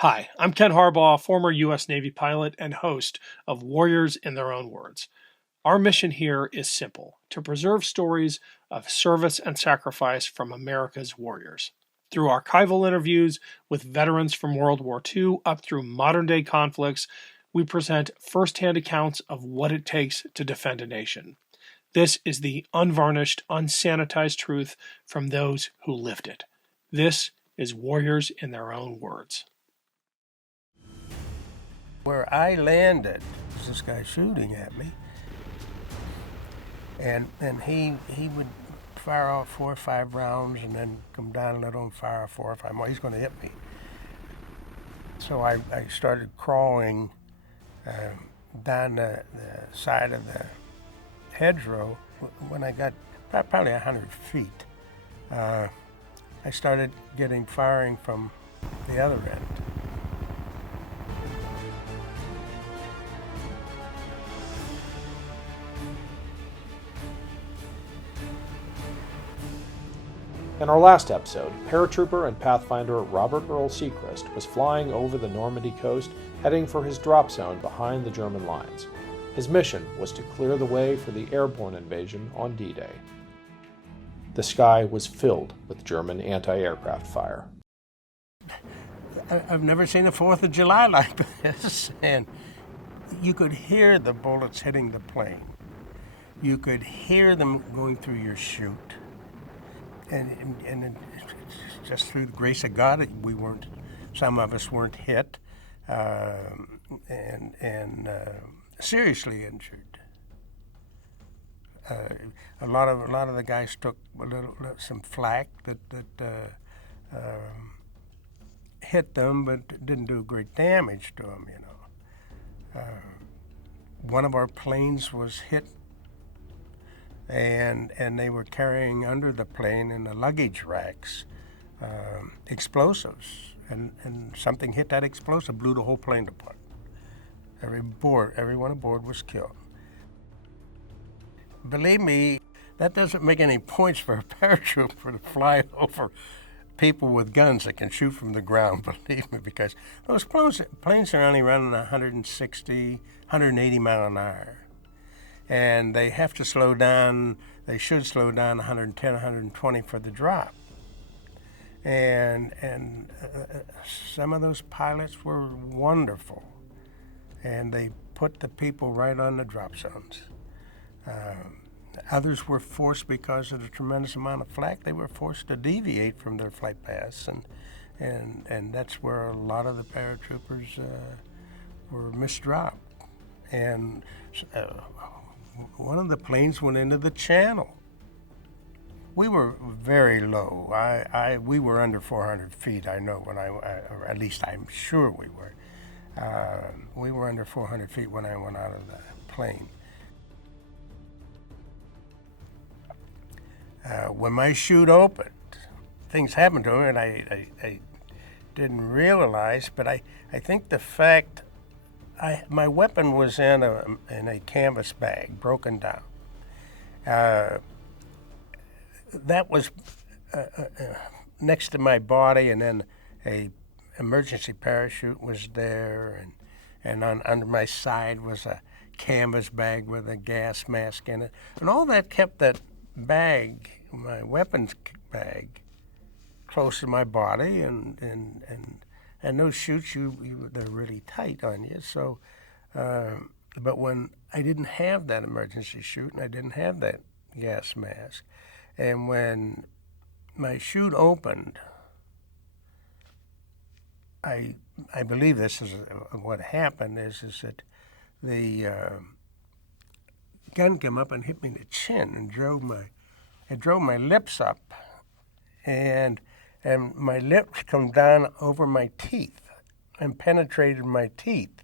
Hi, I'm Ken Harbaugh, former U.S. Navy pilot and host of Warriors in Their Own Words. Our mission here is simple: to preserve stories of service and sacrifice from America's warriors. Through archival interviews with veterans from World War II up through modern day conflicts, we present firsthand accounts of what it takes to defend a nation. This is the unvarnished, unsanitized truth from those who lived it. This is Warriors in Their Own Words. Where I landed, was this guy shooting at me, and he would fire off 4 or 5 rounds and then come down and let him fire 4 or 5 more. He's going to hit me. So I started crawling down the side of the hedgerow. When I got probably 100 feet, I started getting firing from the other end. In our last episode, paratrooper and Pathfinder Robert Earl Sechrist was flying over the Normandy coast, heading for his drop zone behind the German lines. His mission was to clear the way for the airborne invasion on D-Day. The sky was filled with German anti-aircraft fire. I've never seen a 4th of July like this, and you could hear the bullets hitting the plane. You could hear them going through your chute. And just through the grace of God, some of us weren't hit and seriously injured. A lot of the guys took some flak that hit them, but didn't do great damage to them. One of our planes was hit. And they were carrying under the plane in the luggage racks explosives, and something hit that explosive, blew the whole plane apart. Everyone aboard was killed. Believe me, that doesn't make any points for a paratrooper to fly over people with guns that can shoot from the ground, believe me, because those planes are only running 160, 180 mile an hour. And they have to slow down, they should slow down 110, 120 for the drop. And some of those pilots were wonderful. And they put the people right on the drop zones. Others were forced, because of the tremendous amount of flak, they were forced to deviate from their flight paths. And that's where a lot of the paratroopers were misdropped. And one of the planes went into the channel. We were very low. We were under 400 feet, I know, or at least I'm sure we were. We were under 400 feet when I went out of the plane. When my chute opened, things happened to me, and I didn't realize, but I think the fact my weapon was in a canvas bag, broken down. That was next to my body, and then a emergency parachute was there, and under my side was a canvas bag with a gas mask in it, and all that kept that bag, my weapons bag, close to my body, and those chutes, they're really tight on you. So, but when I didn't have that emergency chute, and I didn't have that gas mask, and when my chute opened, I believe this is what happened is that the gun came up and hit me in the chin and drove my lips up, and my lips come down over my teeth and penetrated my teeth.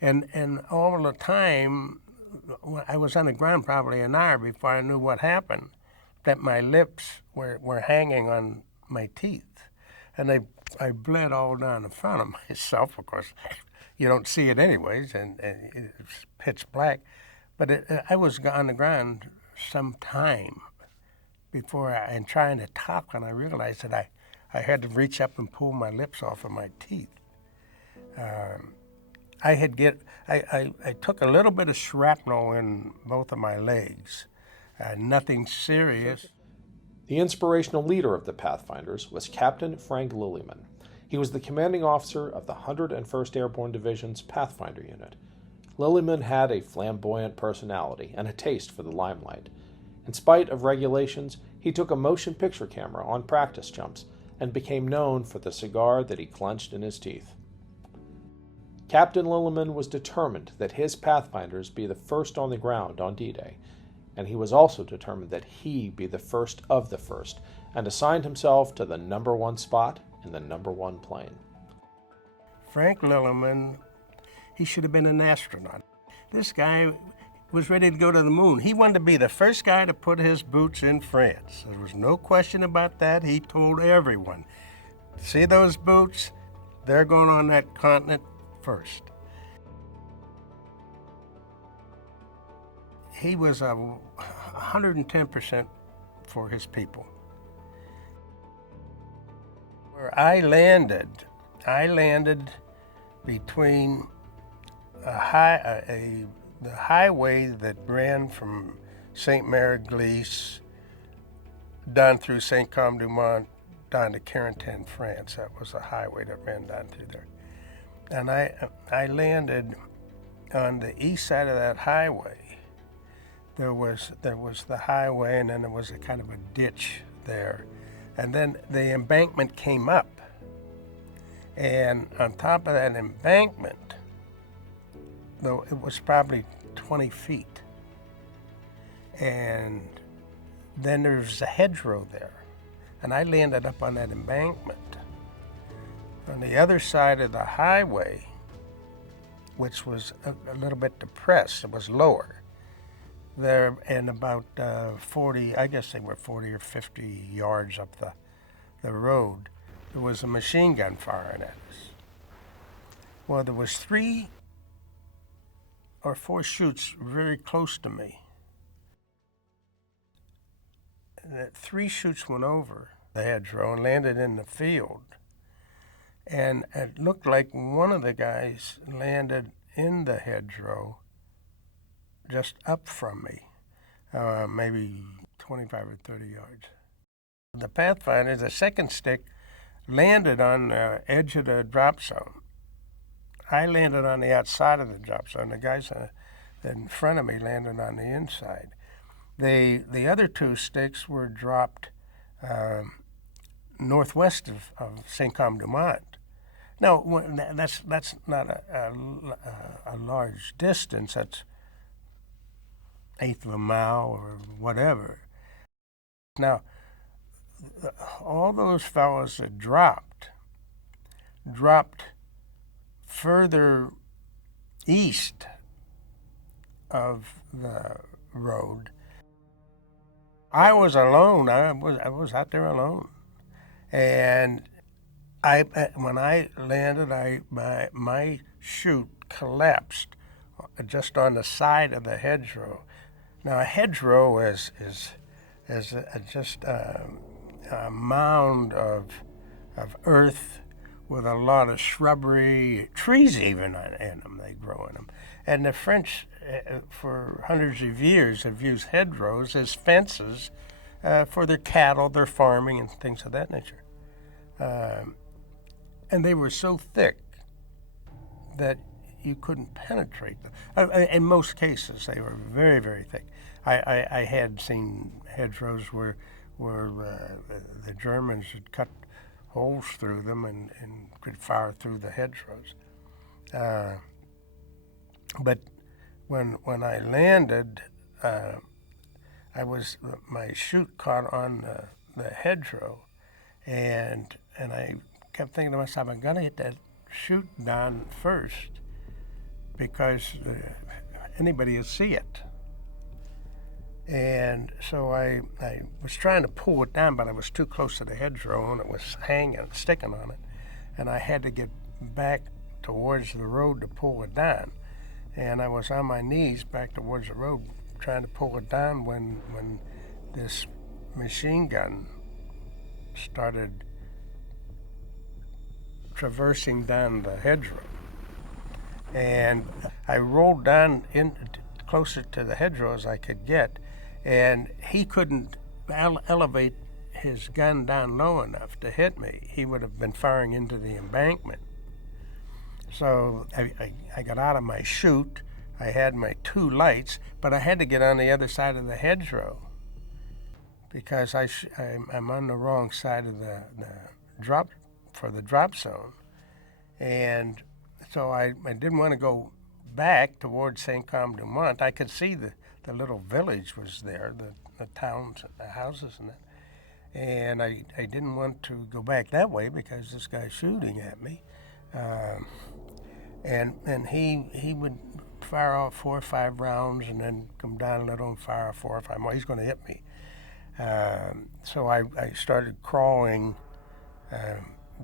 And all the time, I was on the ground probably an hour before I knew what happened, that my lips were hanging on my teeth. And I bled all down in front of myself. Of course, you don't see it anyways, and it's pitch black. But I was on the ground some time before and trying to talk, and I realized that I had to reach up and pull my lips off of my teeth. I took a little bit of shrapnel in both of my legs. Nothing serious. The inspirational leader of the Pathfinders was Captain Frank Lillyman. He was the commanding officer of the 101st Airborne Division's Pathfinder unit. Lillyman had a flamboyant personality and a taste for the limelight. In spite of regulations, he took a motion picture camera on practice jumps and became known for the cigar that he clenched in his teeth. Captain Lillyman was determined that his Pathfinders be the first on the ground on D-Day, and he was also determined that he be the first of the first, and assigned himself to the number one spot in the number one plane. Frank Lillyman, he should have been an astronaut. This guy was ready to go to the moon. He wanted to be the first guy to put his boots in France. There was no question about that. He told everyone, see those boots? They're going on that continent first. He was 110% for his people. Where I landed between the highway that ran from St. Mary-Glisse down through Saint-Côme-du-Mont down to Carentan, France. That was the highway that ran down through there. And I landed on the east side of that highway. There was the highway, and then there was a kind of a ditch there. And then the embankment came up. And on top of that embankment, though it was probably 20 feet. And then there's a hedgerow there. And I landed up on that embankment. On the other side of the highway, which was a little bit depressed, it was lower. There, and about 40, I guess they were 40 or 50 yards up the road, there was a machine gun firing at us. Well, there was 3 or 4 shoots very close to me. And 3 shoots went over the hedgerow and landed in the field. And it looked like one of the guys landed in the hedgerow just up from me, maybe 25 or 30 yards. The Pathfinder, the second stick, landed on the edge of the drop zone. I landed on the outside of the drop zone. The guys in front of me landed on the inside. The other 2 sticks were dropped northwest of Saint-Côme-du-Mont. Now, that's not a large distance. That's 1/8 of a mile or whatever. Now, all those fellows that dropped further east of the road. I was alone. I was out there alone, and when I landed, my chute collapsed just on the side of the hedgerow. Now, a hedgerow is just a mound of earth with a lot of shrubbery, trees even in them. They grow in them. And the French, for hundreds of years, have used hedgerows as fences for their cattle, their farming, and things of that nature. And they were so thick that you couldn't penetrate them. In most cases, they were very, very thick. I had seen hedgerows where the Germans had cut holes through them and could fire through the hedgerows. But when I landed, my chute caught on the hedgerow, and I kept thinking to myself, I'm gonna get that chute down first because anybody will see it. And so I was trying to pull it down, but I was too close to the hedgerow and it was sticking on it. And I had to get back towards the road to pull it down. And I was on my knees back towards the road trying to pull it down when this machine gun started traversing down the hedgerow. And I rolled down in closer to the hedgerow as I could get, and he couldn't elevate his gun down low enough to hit me. He would have been firing into the embankment. So I got out of my chute. I had my 2 lights, but I had to get on the other side of the hedgerow because I'm on the wrong side of the drop for the drop zone. And so I didn't want to go back towards Saint-Côme-du-Mont. I could see the little village was there, the towns, the houses and that. And I didn't want to go back that way because this guy's shooting at me. And he would fire off 4 or 5 rounds and then come down a little and fire 4 or 5 more. He's going to hit me. So I started crawling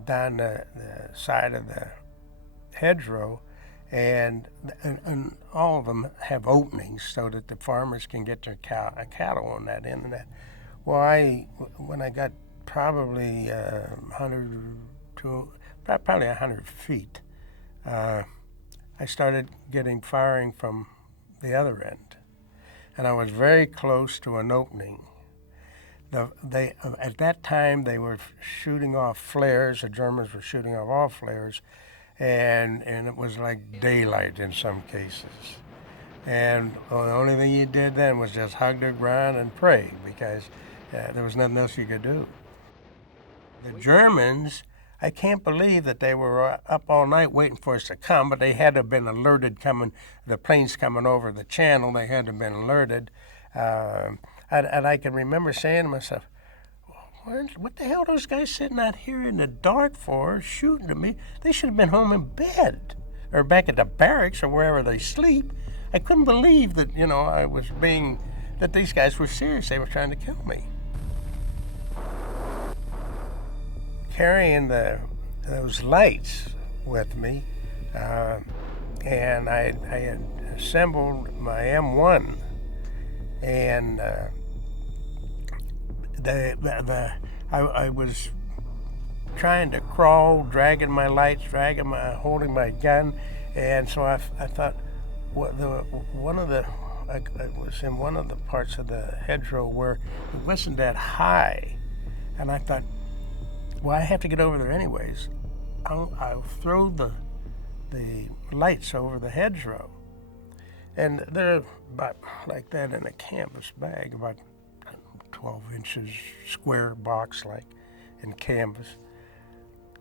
down the side of the hedgerow, and all of them have openings so that the farmers can get their cattle on that end and that. Well, when I got probably 100 feet, I started getting firing from the other end, and I was very close to an opening. At that time, they were shooting off flares. The Germans were shooting off all flares, and it was like daylight in some cases. And the only thing you did then was just hug the ground and pray, because there was nothing else you could do. The Germans, I can't believe that they were up all night waiting for us to come, but they had to have been alerted the planes coming over the channel, they had to have been alerted. And I can remember saying to myself, what the hell are those guys sitting out here in the dark for, shooting at me? They should have been home in bed, or back at the barracks, or wherever they sleep. I couldn't believe that, that these guys were serious. They were trying to kill me. Carrying those lights with me, and I had assembled my M1, and I was trying to crawl, dragging my lights, holding my gun, and so I thought, I was in one of the parts of the hedgerow where it wasn't that high, and I thought, well, I have to get over there anyways. I'll throw the lights over the hedgerow, and they're about like that in a canvas bag, about 12 inches square box like in canvas.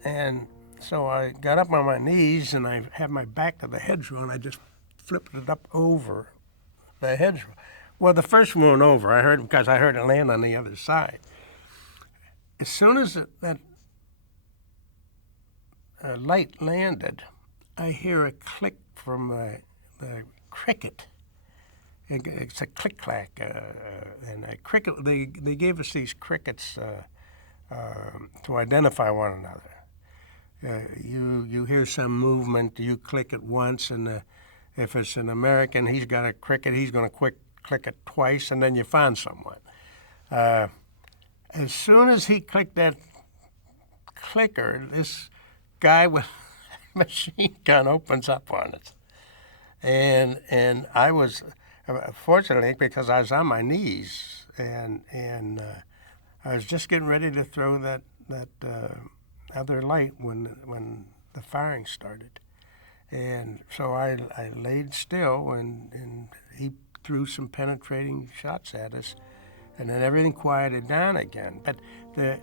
And so I got up on my knees and I had my back to the hedgerow and I just flipped it up over the hedgerow. Well, the first one went over, because I heard it land on the other side. As soon as that light landed, I hear a click from the cricket. It's a click-clack, and a cricket. They gave us these crickets to identify one another. You hear some movement, you click it once, and if it's an American, he's got a cricket, he's going to click it twice, and then you find someone. As soon as he clicked that clicker, this guy with a machine gun opens up on it, and I was. Fortunately, because I was on my knees, and I was just getting ready to throw that other light when the firing started, and so I laid still, and he threw some penetrating shots at us, and then everything quieted down again. But there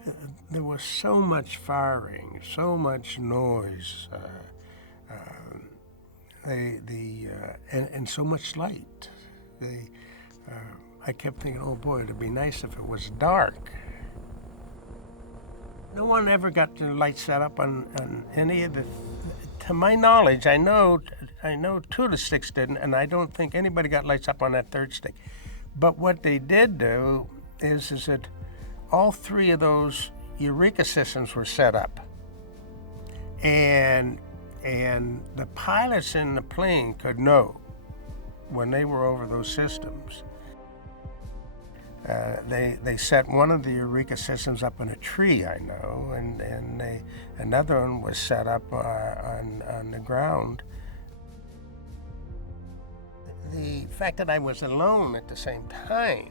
was so much firing, so much noise, and so much light. I kept thinking, oh boy, it'd be nice if it was dark. No one ever got the lights set up on any of the. To my knowledge, I know 2 of the sticks didn't, and I don't think anybody got lights up on that 3rd stick. But what they did do is that all 3 of those Eureka systems were set up, and the pilots in the plane could know when they were over those systems. They set one of the Eureka systems up in a tree, I know, and another one was set up on the ground. The fact that I was alone at the same time,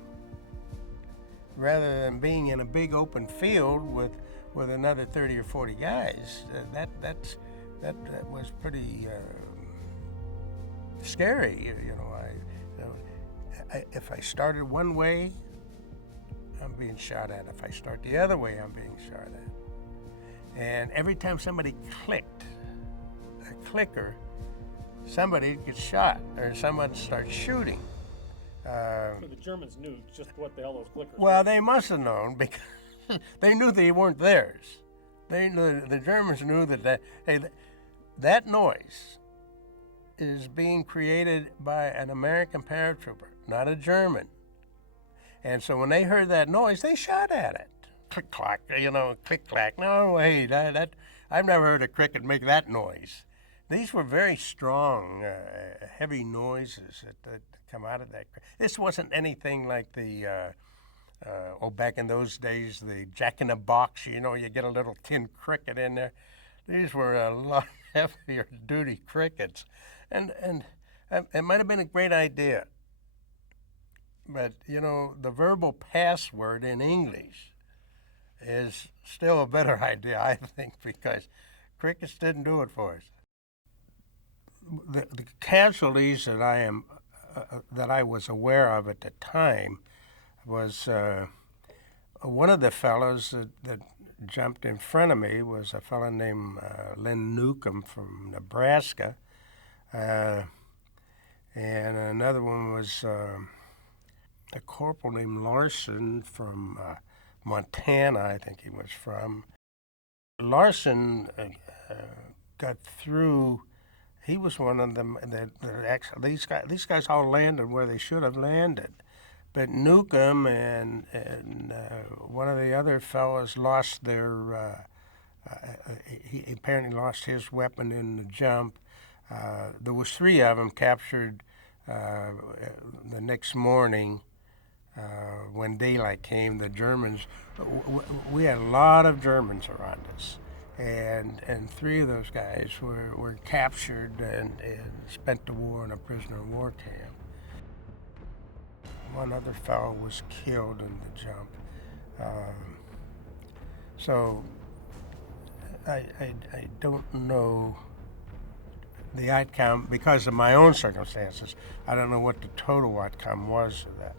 rather than being in a big open field with another 30 or 40 guys, that was pretty scary. If I started one way, I'm being shot at. If I start the other way, I'm being shot at. And every time somebody clicked a clicker, somebody gets shot or someone starts shooting. So the Germans knew just what the hell those clickers were. Well, they must have known because they knew they weren't theirs. They knew, the Germans knew that noise is being created by an American paratrooper, not a German. And so when they heard that noise, they shot at it. Click clack, click clack. No, hey, that I've never heard a cricket make that noise. These were very strong, heavy noises that come out of that. This wasn't anything like the, back in those days, the jack-in-the-box, you get a little tin cricket in there. These were a lot heavier duty crickets. And it might have been a great idea. But, the verbal password in English is still a better idea, I think, because crickets didn't do it for us. The casualties that I was aware of at the time was one of the fellows that jumped in front of me was a fellow named Len Newcomb from Nebraska, and another one was a corporal named Larson from Montana, I think he was from. Larson got through. He was one of them that actually these guys all landed where they should have landed, but Newcomb and one of the other fellows lost their. He apparently lost his weapon in the jump. There was 3 of them captured the next morning. When daylight came, the Germans, we had a lot of Germans around us, and 3 of those guys were captured and spent the war in a prisoner of war camp. One other fellow was killed in the jump. So I don't know the outcome because of my own circumstances. I don't know what the total outcome was of that.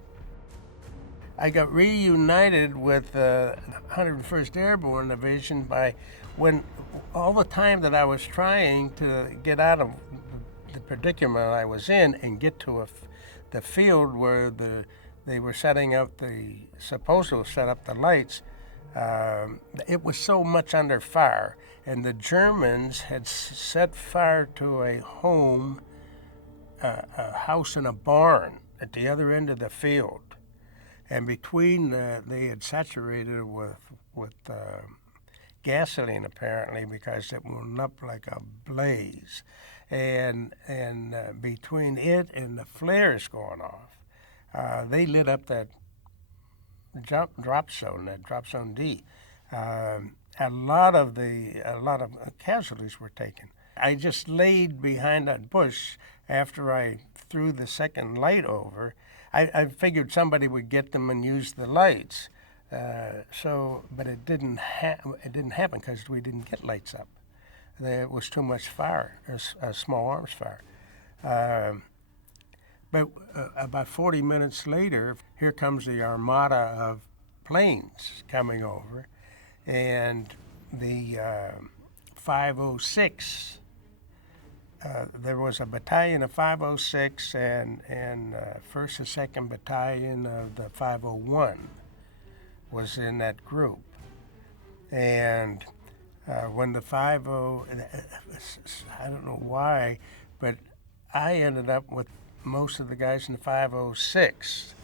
I got reunited with the 101st Airborne Division when all the time that I was trying to get out of the predicament I was in and get to the field where they were supposed to set up the lights. It was so much under fire, and the Germans had set fire to a home, a house and a barn at the other end of the field. And between they had saturated it with gasoline apparently because it went up like a blaze, and between it and the flares going off, they lit up that drop zone D. A lot of casualties were taken. I just laid behind that bush after I threw the second light over. I figured somebody would get them and use the lights, but it didn't happen because we didn't get lights up. There was too much fire, small arms fire. But about 40 minutes later, here comes the armada of planes coming over, and the 506. There was a battalion of 506 and 1st and 2nd Battalion of the 501 was in that group. And when the 50, I don't know why, but I ended up with most of the guys in the 506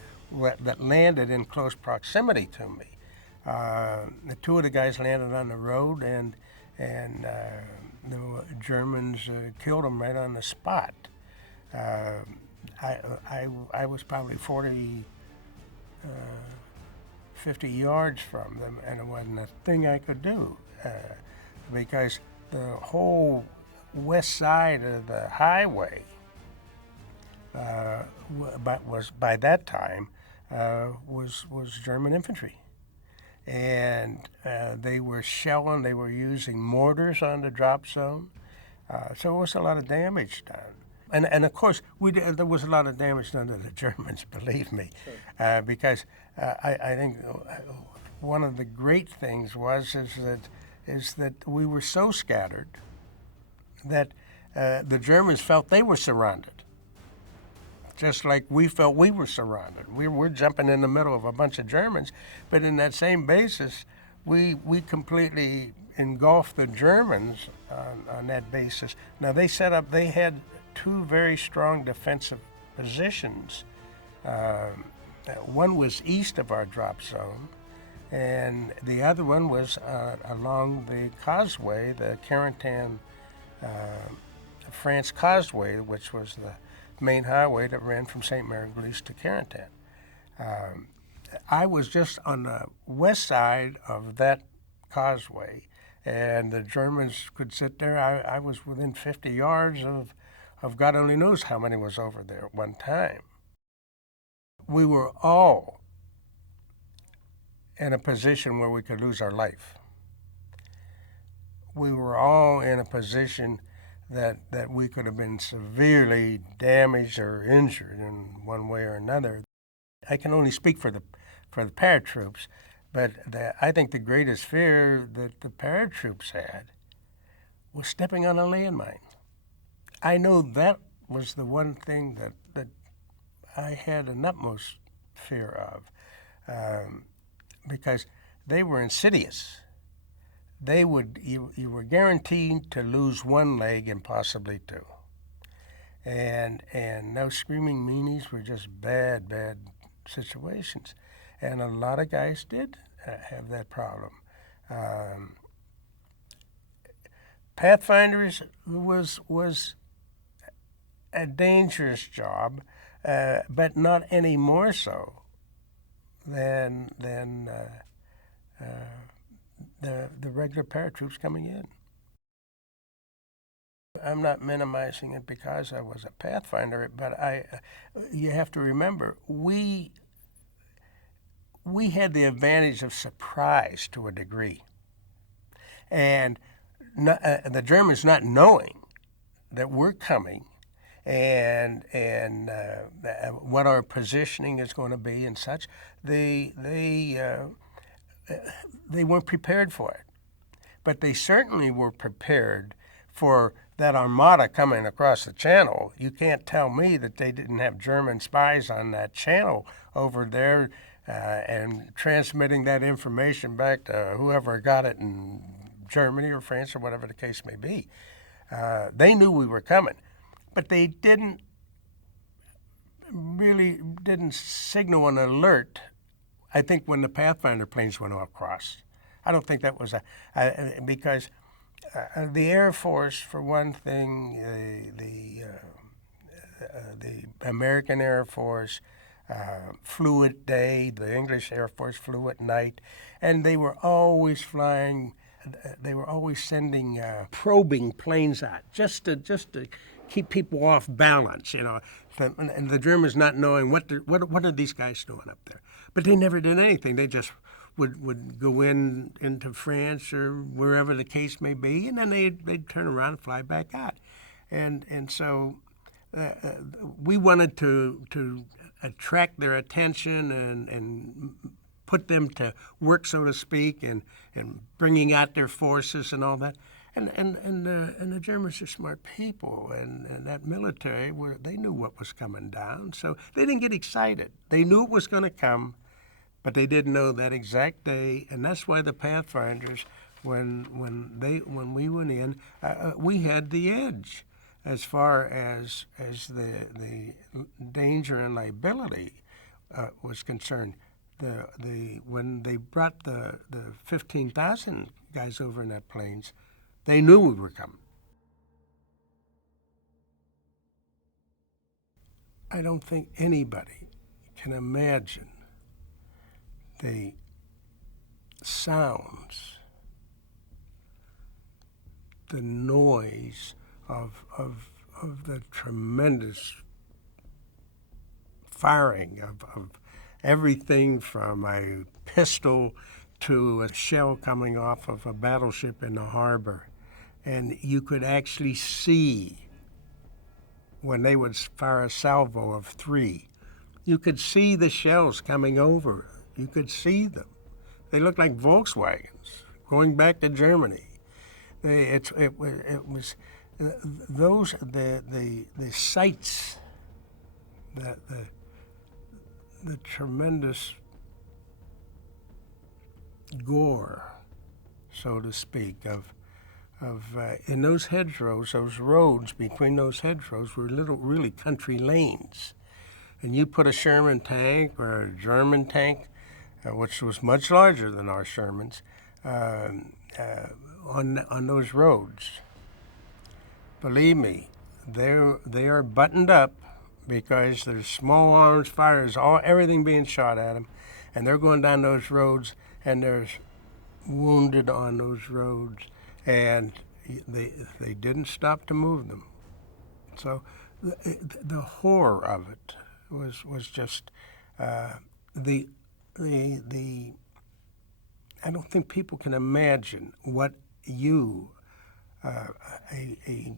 that landed in close proximity to me. The 2 of the guys landed on the road, and the Germans killed them right on the spot. I was probably 50 yards from them, and it wasn't a thing I could do because the whole west side of the highway was by that time was German infantry, and they were shelling. They were using mortars on the drop zone, so it was a lot of damage done. And of course, there was a lot of damage done to the Germans, believe me, sure. Because I think one of the great things is that we were so scattered that the Germans felt they were surrounded, just like we felt we were surrounded. We're jumping in the middle of a bunch of Germans, but in that same basis, we completely engulfed the Germans on that basis. Now they had two very strong defensive positions. One was east of our drop zone, and the other one was along the causeway, the Carentan France Causeway, which was the main highway that ran from St. Mary-Glees to Carentan. I was just on the west side of that causeway, and the Germans could sit there. I was within 50 yards of God only knows how many was over there at one time. We were all in a position where we could lose our life. We were all in a position that we could have been severely damaged or injured in one way or another. I can only speak for the paratroops, but I think the greatest fear that the paratroops had was stepping on a landmine. I know that was the one thing that I had an utmost fear of, because they were insidious. You were guaranteed to lose one leg and possibly two. And those screaming meanies were just bad situations. And a lot of guys did have that problem. Pathfinders was a dangerous job, but not any more so than the regular paratroops coming in. I'm not minimizing it because I was a Pathfinder, but you have to remember, we had the advantage of surprise to a degree. And the Germans not knowing that we're coming and what our positioning is going to be and such, they weren't prepared for it. But they certainly were prepared for that armada coming across the channel. You can't tell me that they didn't have German spies on that channel over there and transmitting that information back to whoever got it in Germany or France or whatever the case may be. They knew we were coming, but they didn't signal an alert, I think, when the Pathfinder planes went across. I don't think that was because the Air Force, for one thing, the American Air Force flew at day, the English Air Force flew at night, and they were always flying. They were always sending probing planes out just to keep people off balance, and the Germans not knowing what are these guys doing up there. But they never did anything. They just would go into France or wherever the case may be, and then they'd turn around and fly back out. And so we wanted to attract their attention and put them to work, so to speak, and bringing out their forces and all that. And the Germans are smart people, and that military, they knew what was coming down, so they didn't get excited. They knew it was going to come, but they didn't know that exact day, and that's why the Pathfinders, when we went in, we had the edge as far as the danger and liability was concerned. When they brought the 15,000 guys over in that planes, they knew we were coming. I don't think anybody can imagine the sounds, the noise of the tremendous firing of everything from a pistol to a shell coming off of a battleship in the harbor. And you could actually see when they would fire a salvo of 3, you could see the shells coming over. You could see them. They looked like Volkswagens going back to Germany. It was those the sights, the tremendous gore, so to speak, of in those hedgerows, those roads between those hedgerows were really country lanes. And you put a Sherman tank or a German tank, which was much larger than our Shermans, on those roads. Believe me, they are buttoned up because there's small arms fires, everything being shot at them, and they're going down those roads, and there's wounded on those roads, and they didn't stop to move them. So the horror of it was just the I don't think people can imagine what a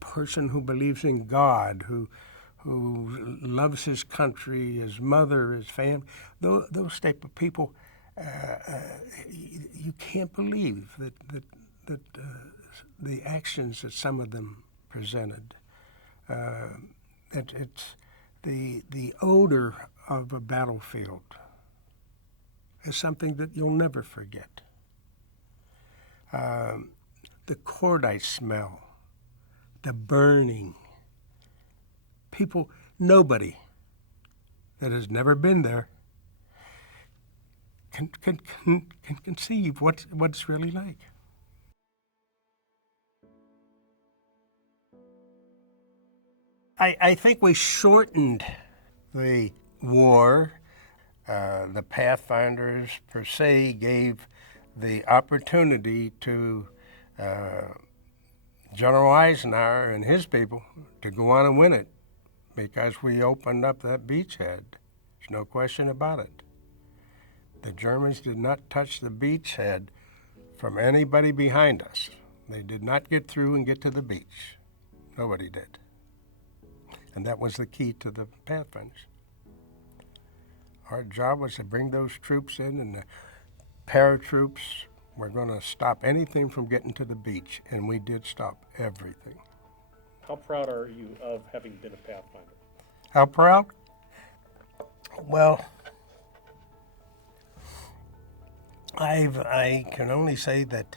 person who believes in God, who loves his country, his mother, his family, those type of people, you can't believe that the actions that some of them presented. It's the odor of a battlefield is something that you'll never forget. The cordite smell, the burning. Nobody that has never been there can conceive what it's really like. I think we shortened the war. The Pathfinders, per se, gave the opportunity to General Eisenhower and his people to go on and win it because we opened up that beachhead. There's no question about it. The Germans did not touch the beachhead from anybody behind us. They did not get through and get to the beach. Nobody did. And that was the key to the Pathfinders. Our job was to bring those troops in, and the paratroops were going to stop anything from getting to the beach, and we did stop everything. How proud are you of having been a Pathfinder? How proud? Well, I can only say that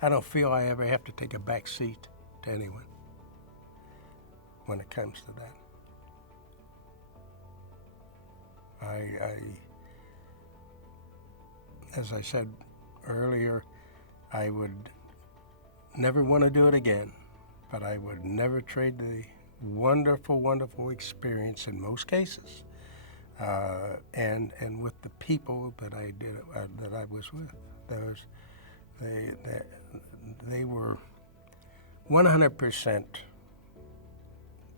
I don't feel I ever have to take a back seat to anyone when it comes to that. As I said earlier, I would never want to do it again, but I would never trade the wonderful, wonderful experience in most cases, and with the people that I did that I was with. They were 100%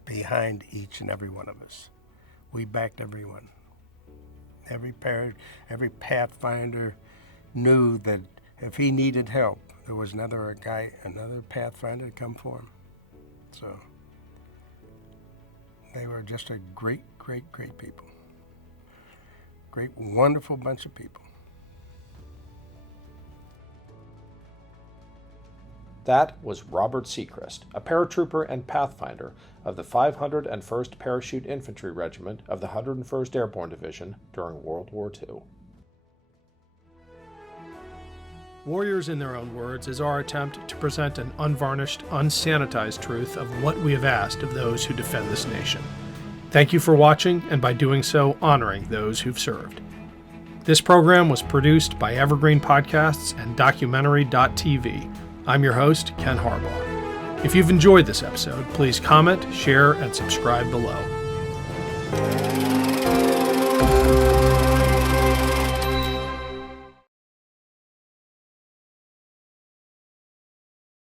behind each and every one of us. We backed everyone. Every Pathfinder knew that if he needed help, there was another Pathfinder to come for him. So they were just a great, great, great people. Great, wonderful bunch of people. That was Robert Sechrist, a paratrooper and Pathfinder of the 501st Parachute Infantry Regiment of the 101st Airborne Division during World War II. Warriors in Their Own Words is our attempt to present an unvarnished, unsanitized truth of what we have asked of those who defend this nation. Thank you for watching, and by doing so, honoring those who've served. This program was produced by Evergreen Podcasts and Documentary.tv. I'm your host, Ken Harbaugh. If you've enjoyed this episode, please comment, share, and subscribe below.